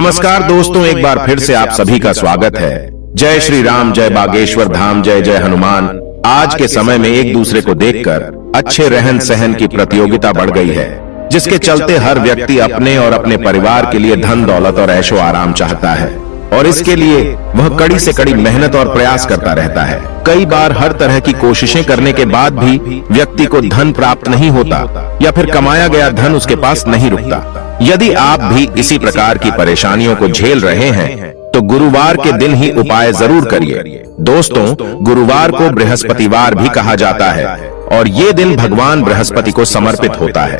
नमस्कार दोस्तों, एक बार फिर से आप सभी का स्वागत है। जय श्री राम, जय बागेश्वर धाम, जय जय हनुमान। आज के समय में एक दूसरे को देखकर अच्छे रहन सहन की प्रतियोगिता बढ़ गई है, जिसके चलते हर व्यक्ति अपने और अपने परिवार के लिए धन दौलत और ऐशो आराम चाहता है और इसके लिए वह कड़ी से कड़ी मेहनत और प्रयास करता रहता है। कई बार हर तरह की कोशिशें करने के बाद भी व्यक्ति को धन प्राप्त नहीं होता या फिर कमाया गया धन उसके पास नहीं रुकता। यदि आप भी इसी प्रकार की परेशानियों को झेल रहे हैं तो गुरुवार के दिन ही उपाय जरूर करिए। दोस्तों, गुरुवार को बृहस्पतिवार भी कहा जाता है और ये दिन भगवान बृहस्पति को समर्पित होता है।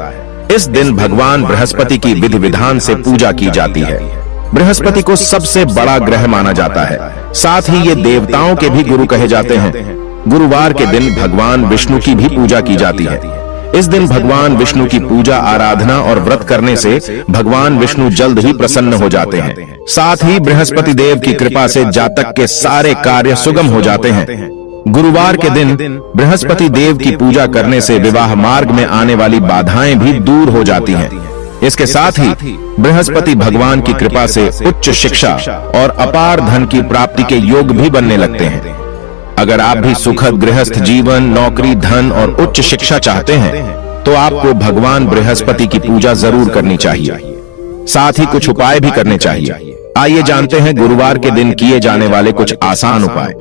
इस दिन भगवान बृहस्पति की विधि विधान से पूजा की जाती है। बृहस्पति को सबसे बड़ा ग्रह माना जाता है, साथ ही ये देवताओं के भी गुरु कहे जाते हैं। गुरुवार के दिन भगवान विष्णु की भी पूजा की जाती है। इस दिन भगवान विष्णु की पूजा आराधना और व्रत करने से भगवान विष्णु जल्द ही प्रसन्न हो जाते हैं। साथ ही बृहस्पति देव की कृपा से जातक के सारे कार्य सुगम हो जाते हैं। गुरुवार के दिन बृहस्पति देव की पूजा करने से विवाह मार्ग में आने वाली बाधाएं भी दूर हो जाती हैं। इसके साथ ही बृहस्पति भगवान की कृपा से उच्च शिक्षा और अपार धन की प्राप्ति के योग भी बनने लगते हैं। अगर आप भी सुखद गृहस्थ जीवन, नौकरी, धन और उच्च शिक्षा चाहते हैं तो आपको भगवान बृहस्पति की पूजा जरूर करनी चाहिए। साथ ही कुछ उपाय भी करने चाहिए। आइए जानते हैं गुरुवार के दिन किए जाने वाले कुछ आसान उपाय।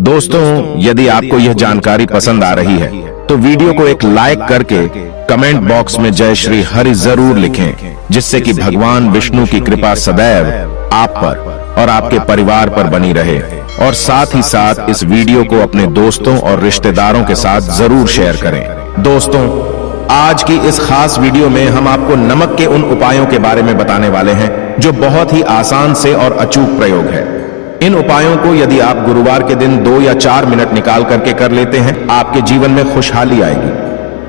दोस्तों, यदि आपको यह जानकारी पसंद आ रही है तो वीडियो को एक लाइक करके कमेंट बॉक्स में जय श्री हरि जरूर लिखें, जिससे कि भगवान विष्णु की कृपा सदैव आप पर और आपके परिवार पर बनी रहे। और साथ ही साथ इस वीडियो को अपने दोस्तों और रिश्तेदारों के साथ जरूर शेयर करें। दोस्तों, आज की इस खास वीडियो में हम आपको नमक के उन उपायों के बारे में बताने वाले हैं जो बहुत ही आसान से और अचूक प्रयोग है। इन उपायों को यदि आप गुरुवार के दिन 2 या 4 मिनट निकाल करके कर लेते हैं, आपके जीवन में खुशहाली आएगी।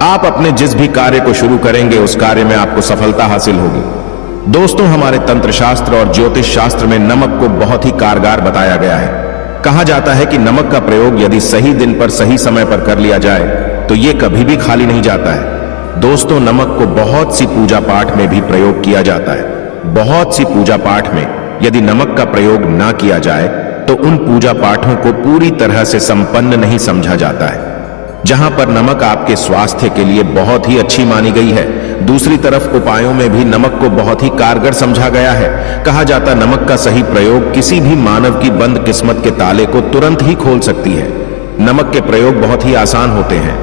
आप अपने जिस भी कार्य को शुरू करेंगे उस कार्य में आपको सफलता हासिल होगी। दोस्तों, हमारे तंत्र शास्त्र और ज्योतिष शास्त्र में नमक को बहुत ही कारगर बताया गया है। कहा जाता है कि नमक का प्रयोग यदि सही दिन पर सही समय पर कर लिया जाए तो ये कभी भी खाली नहीं जाता है। दोस्तों, नमक को बहुत सी पूजा पाठ में भी प्रयोग किया जाता है। बहुत सी पूजा पाठ में यदि नमक का प्रयोग ना किया जाए तो उन पूजा पाठों को पूरी तरह से संपन्न नहीं समझा जाता है। जहां पर नमक आपके स्वास्थ्य के लिए बहुत ही अच्छी मानी गई है, दूसरी तरफ उपायों में भी नमक को बहुत ही कारगर समझा गया है। कहा जाता नमक का सही प्रयोग किसी भी मानव की बंद किस्मत के ताले को तुरंत ही खोल सकती है। नमक के प्रयोग बहुत ही आसान होते हैं,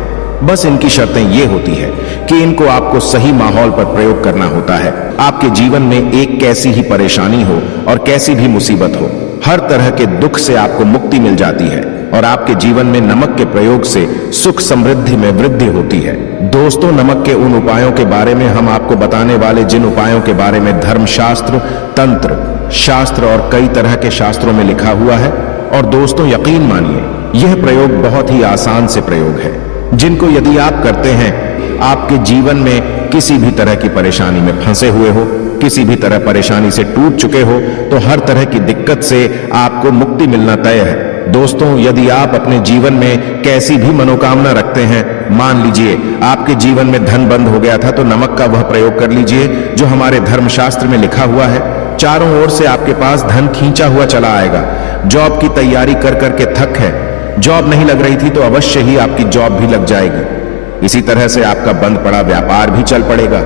बस इनकी शर्तें ये होती है कि इनको आपको सही माहौल पर प्रयोग करना होता है। आपके जीवन में एक कैसी ही परेशानी हो और कैसी भी मुसीबत हो, हर तरह के दुख से आपको मुक्ति मिल जाती है और आपके जीवन में नमक के प्रयोग से सुख समृद्धि में वृद्धि होती है। दोस्तों, नमक के उन उपायों के बारे में हम आपको बताने वाले जिन उपायों के बारे में धर्मशास्त्र, तंत्र शास्त्र और कई तरह के शास्त्रों में लिखा हुआ है। और दोस्तों, यकीन मानिए, यह प्रयोग बहुत ही आसान से प्रयोग है, जिनको यदि आप करते हैं, आपके जीवन में किसी भी तरह की परेशानी में फंसे हुए हो, किसी भी तरह परेशानी से टूट चुके हो, तो हर तरह की दिक्कत से आपको मुक्ति मिलना तय है। दोस्तों, यदि आप अपने जीवन में कैसी भी मनोकामना रखते हैं, मान लीजिए आपके जीवन में धन बंद हो गया था, तो नमक का वह प्रयोग कर लीजिए जो हमारे धर्मशास्त्र में लिखा हुआ है। चारों ओर से आपके पास धन खींचा हुआ चला आएगा। जॉब की तैयारी कर करके थक है, जॉब नहीं लग रही थी तो अवश्य ही आपकी जॉब भी लग जाएगी। इसी तरह से आपका बंद पड़ा व्यापार भी चल पड़ेगा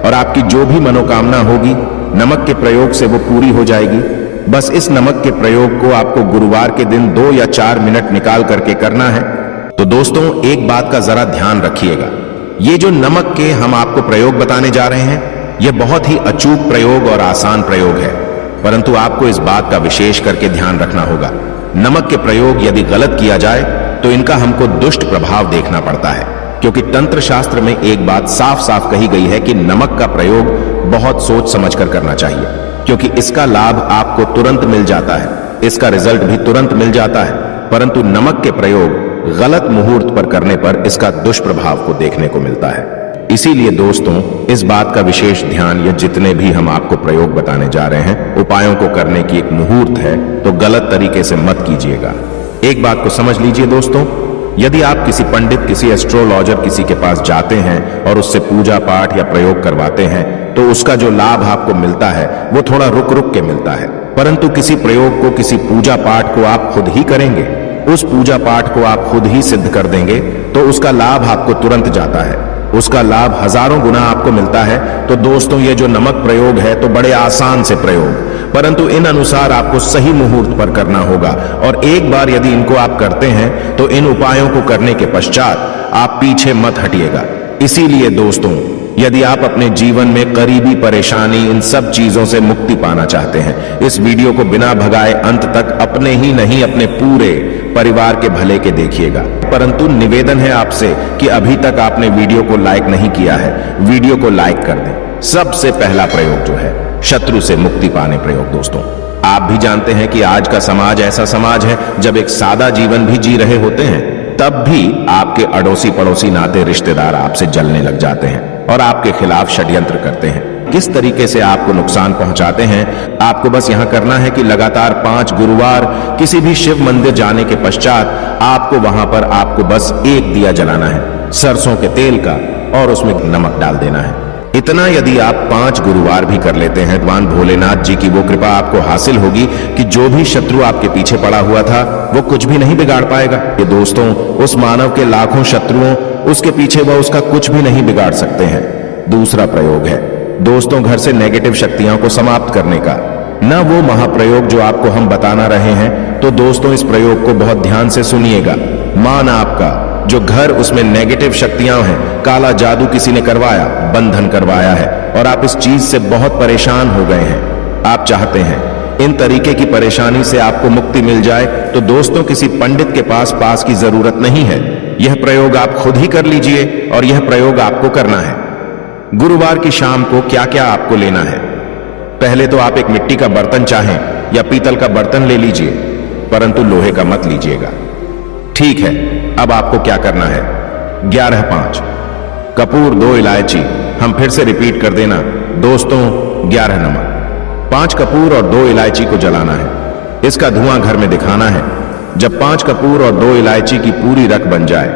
और आपकी जो भी मनोकामना होगी नमक के प्रयोग से वो पूरी हो जाएगी। बस इस नमक के प्रयोग को आपको गुरुवार के दिन 2 या 4 मिनट निकाल करके करना है। तो दोस्तों, एक बात का जरा ध्यान रखिएगा, ये जो नमक के हम आपको प्रयोग बताने जा रहे हैं, यह बहुत ही अचूक प्रयोग और आसान प्रयोग है, परंतु आपको इस बात का विशेष करके ध्यान रखना होगा। नमक के प्रयोग यदि गलत किया जाए तो इनका हमको दुष्ट प्रभाव देखना पड़ता है, क्योंकि तंत्र शास्त्र में एक बात साफ साफ कही गई है कि नमक का प्रयोग बहुत सोच समझकर करना चाहिए, क्योंकि इसका लाभ आपको तुरंत मिल जाता है, इसका रिजल्ट भी तुरंत मिल जाता है, परंतु नमक के प्रयोग गलत मुहूर्त पर करने पर इसका दुष्प्रभाव को देखने को मिलता है। इसीलिए दोस्तों, इस बात का विशेष ध्यान, ये जितने भी हम आपको प्रयोग बताने जा रहे हैं, उपायों को करने की एक मुहूर्त है, तो गलत तरीके से मत कीजिएगा। एक बात को समझ लीजिए दोस्तों, यदि आप किसी पंडित, किसी एस्ट्रोलॉजर, किसी के पास जाते हैं और उससे पूजा पाठ या प्रयोग करवाते हैं, तो उसका जो लाभ आपको मिलता है वो थोड़ा रुक रुक के मिलता है। परंतु किसी प्रयोग को, किसी पूजा पाठ को आप खुद ही करेंगे, उस पूजा पाठ को आप खुद ही सिद्ध कर देंगे, तो उसका लाभ आपको तुरंत जाता है, उसका लाभ हजारों गुना आपको मिलता है। तो दोस्तों, ये जो नमक प्रयोग है तो बड़े आसान से प्रयोग, परंतु इन अनुसार आपको सही मुहूर्त पर करना होगा। और एक बार यदि इनको आप करते हैं तो इन उपायों को करने के पश्चात आप पीछे मत हटिएगा। इसीलिए दोस्तों, यदि आप अपने जीवन में करीबी परेशानी, इन सब चीजों से मुक्ति पाना चाहते हैं, इस वीडियो को बिना भगाए अंत तक अपने ही नहीं अपने पूरे परिवार के भले के देखिएगा। परंतु निवेदन है आपसे कि अभी तक आपने वीडियो को लाइक नहीं किया है, वीडियो को लाइक कर दें। सबसे पहला प्रयोग जो है शत्रु से मुक्ति पाने प्रयोग। दोस्तों, आप भी जानते हैं कि आज का समाज ऐसा समाज है जब एक सादा जीवन भी जी रहे होते हैं तब भी आपके अड़ोसी पड़ोसी नाते रिश्तेदार आपसे जलने लग जाते हैं और आपके खिलाफ षड्यंत्र करते हैं। किस तरीके से आपको नुकसान पहुंचाते हैं, आपको बस यहां करना है कि लगातार 5 गुरुवार किसी भी शिव मंदिर जाने के पश्चात आपको वहां पर आपको बस एक दिया जलाना है सरसों के तेल का और उसमें नमक डाल देना है। इतना यदि आप 5 गुरुवार भी कर लेते हैं, भगवान भोलेनाथ जी की वो कृपा आपको हासिल होगी कि जो भी शत्रु आपके पीछे पड़ा हुआ था वो कुछ भी नहीं बिगाड़ पाएगा। ये दोस्तों, उस मानव के लाखों शत्रुओं, उसके पीछे वह उसका कुछ भी नहीं बिगाड़ सकते हैं। दूसरा प्रयोग है दोस्तों, घर से नेगेटिव शक्तियों को समाप्त करने का। न वो महाप्रयोग जो आपको हम बताना रहे हैं, तो दोस्तों इस प्रयोग को बहुत ध्यान से सुनिएगा। मान आपका जो घर, उसमें नेगेटिव शक्तियां हैं, काला जादू किसी ने करवाया, बंधन करवाया है और आप इस चीज से बहुत परेशान हो गए हैं। आप चाहते हैं इन तरीके की परेशानी से आपको मुक्ति मिल जाए, तो दोस्तों किसी पंडित के पास की जरूरत नहीं है। यह प्रयोग आप खुद ही कर लीजिए और यह प्रयोग आपको करना है। गुरुवार की शाम को क्या क्या आपको लेना है? पहले तो आप एक मिट्टी का बर्तन चाहें या पीतल का बर्तन ले लीजिए, परंतु लोहे का मत लीजिएगा। ठीक है, अब आपको क्या करना है? 11-5 कपूर, 2 इलायची। हम फिर से रिपीट कर देना दोस्तों, 11 नमक, 5 कपूर और 2 इलायची को जलाना है। इसका धुआं घर में दिखाना है। जब 5 कपूर और 2 इलायची की पूरी रख बन जाए,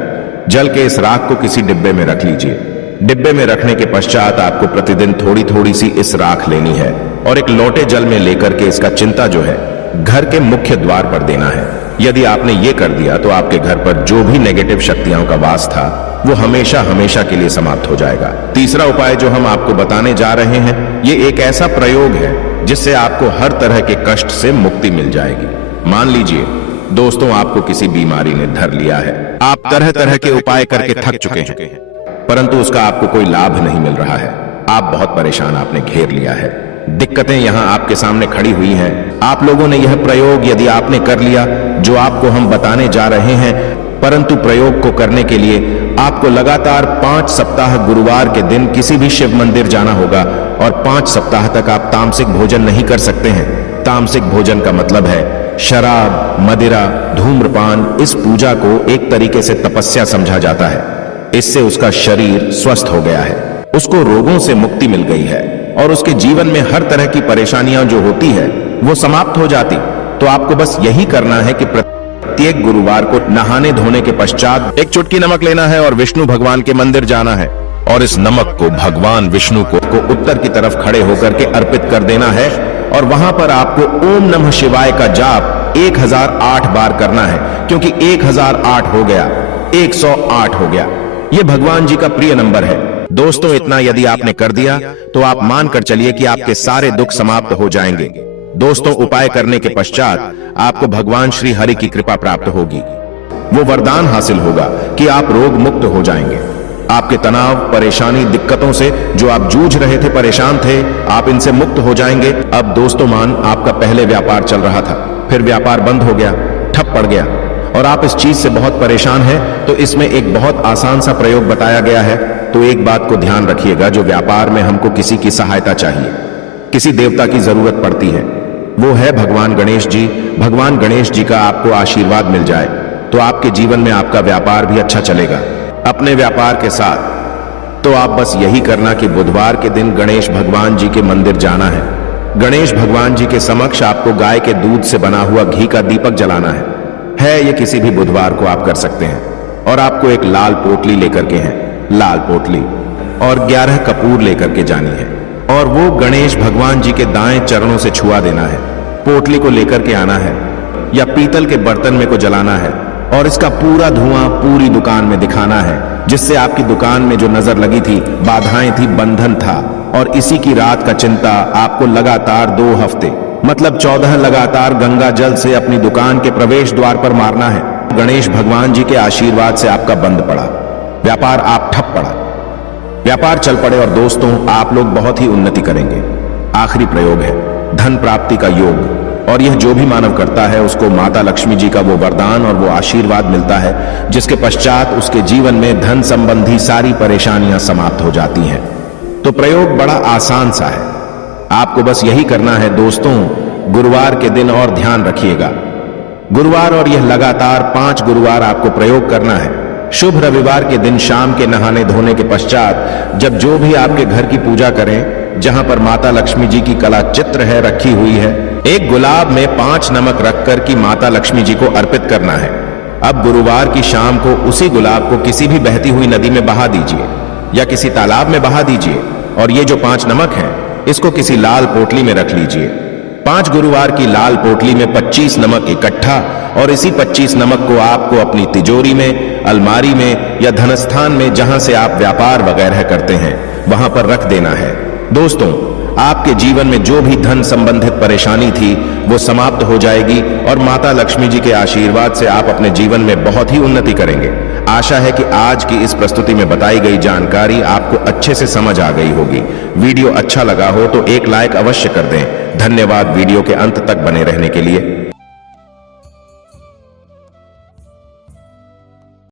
जल के इस राख को किसी डिब्बे में रख लीजिए। डिब्बे में रखने के पश्चात आपको प्रतिदिन थोड़ी थोड़ी सी इस राख लेनी है और एक लोटे जल में लेकर के इसका चिंता जो है घर के मुख्य द्वार पर देना है। यदि आपने ये कर दिया तो आपके घर पर जो भी नेगेटिव शक्तियों का वास था वो हमेशा हमेशा के लिए समाप्त हो जाएगा। तीसरा उपाय जो हम आपको बताने जा रहे हैं, ये एक ऐसा प्रयोग है जिससे आपको हर तरह के कष्ट से मुक्ति मिल जाएगी। मान लीजिए दोस्तों, आपको किसी बीमारी ने धर लिया है, आप तरह तरह के उपाय करके थक चुके हैं, परंतु उसका आपको कोई लाभ नहीं मिल रहा है। आप बहुत परेशान, आपने घेर लिया है, दिक्कतें यहां आपके सामने खड़ी हुई हैं। आप लोगों ने यह प्रयोग यदि आपने कर लिया जो आपको हम बताने जा रहे हैं, परंतु प्रयोग को करने के लिए आपको लगातार 5 सप्ताह गुरुवार के दिन किसी भी शिव मंदिर जाना होगा और 5 सप्ताह तक आप तामसिक भोजन नहीं कर सकते हैं। तामसिक भोजन का मतलब है शराब, मदिरा, धूम्रपान। इस पूजा को एक तरीके से तपस्या समझा जाता है। इससे उसका शरीर स्वस्थ हो गया है, उसको रोगों से मुक्ति मिल गई है और उसके जीवन में हर तरह की परेशानियां जो होती है वो समाप्त हो जाती। तो आपको बस यही करना है कि प्रत्येक गुरुवार को नहाने धोने के पश्चात एक चुटकी नमक लेना है और विष्णु भगवान के मंदिर जाना है और इस नमक को भगवान विष्णु को उत्तर की तरफ खड़े होकर के अर्पित कर देना है और वहां पर आपको ओम नमः शिवाय का जाप 1008 बार करना है, क्योंकि 1008 हो गया, 108 हो गया। ये भगवान जी का प्रिय नंबर है। दोस्तों, इतना यदि आपने कर दिया तो आप मानकर चलिए कि आपके सारे दुख समाप्त हो जाएंगे। दोस्तों, उपाय करने के पश्चात आपको भगवान श्री हरि की कृपा प्राप्त होगी। वो वरदान हासिल होगा कि आप रोग मुक्त हो जाएंगे। आपके तनाव, परेशानी, दिक्कतों से जो आप जूझ रहे थे, परेशान थे, आप इनसे मुक्त हो जाएंगे। अब दोस्तों, मान आपका पहले व्यापार चल रहा था, फिर व्यापार बंद हो गया, ठप पड़ गया और आप इस चीज से बहुत परेशान हैं, तो इसमें एक बहुत आसान सा प्रयोग बताया गया है। तो एक बात को ध्यान रखिएगा, जो व्यापार में हमको किसी की सहायता चाहिए, किसी देवता की जरूरत पड़ती है, वो है भगवान गणेश जी। भगवान गणेश जी का आपको आशीर्वाद मिल जाए तो आपके जीवन में आपका व्यापार भी अच्छा चलेगा। अपने व्यापार के साथ तो आप बस यही करना कि बुधवार के दिन गणेश भगवान जी के मंदिर जाना है। गणेश भगवान जी के समक्ष आपको गाय के दूध से बना हुआ घी का दीपक जलाना है। ये किसी भी बुधवार को आप कर सकते हैं और आपको एक लाल पोटली लेकर के हैं, लाल पोटली और 11 कपूर लेकर के जानी है। और वो गणेश भगवान जी के दाएं चरणों से छुआ देना है। पोटली को लेकर के आना है या पीतल के बर्तन में को जलाना है और इसका पूरा धुआं पूरी दुकान में दिखाना है, जिससे आपकी दुकान में जो नजर लगी थी, बाधाएं थी, बंधन था, और इसी की रात का चिंता आपको लगातार 2 हफ्ते मतलब 14 लगातार गंगा जल से अपनी दुकान के प्रवेश द्वार पर मारना है। गणेश भगवान जी के आशीर्वाद से आपका बंद पड़ा व्यापार, आप ठप पड़ा, व्यापार चल पड़े और दोस्तों आप लोग बहुत ही उन्नति करेंगे। आखिरी प्रयोग है धन प्राप्ति का योग, और यह जो भी मानव करता है उसको माता लक्ष्मी जी का वो वरदान और वो आशीर्वाद मिलता है, जिसके पश्चात उसके जीवन में धन संबंधी सारी परेशानियां समाप्त हो जाती हैं। तो प्रयोग बड़ा आसान सा है, आपको बस यही करना है दोस्तों। गुरुवार के दिन और ध्यान रखिएगा, गुरुवार और यह लगातार 5 गुरुवार आपको प्रयोग करना है। शुभ रविवार के दिन शाम के नहाने धोने के पश्चात जब जो भी आपके घर की पूजा करें, जहां पर माता लक्ष्मी जी की कला चित्र है रखी हुई है, एक गुलाब में 5 नमक रखकर की माता लक्ष्मी जी को अर्पित करना है। अब गुरुवार की शाम को उसी गुलाब को किसी भी बहती हुई नदी में बहा दीजिए या किसी तालाब में बहा दीजिए, और ये जो 5 नमक हैं इसको किसी लाल पोटली में रख लीजिए। 5 गुरुवार की लाल पोटली में 25 नमक इकट्ठा, और इसी 25 नमक को आपको अपनी तिजोरी में, अलमारी में या धनस्थान में, जहां से आप व्यापार वगैरह करते हैं, वहां पर रख देना है। दोस्तों आपके जीवन में जो भी धन संबंधित परेशानी थी वो समाप्त हो जाएगी और माता लक्ष्मी जी के आशीर्वाद से आप अपने जीवन में बहुत ही उन्नति करेंगे। आशा है कि आज की इस प्रस्तुति में बताई गई जानकारी आपको अच्छे से समझ आ गई होगी। वीडियो अच्छा लगा हो तो एक लाइक अवश्य कर दें। धन्यवाद वीडियो के अंत तक बने रहने के लिए।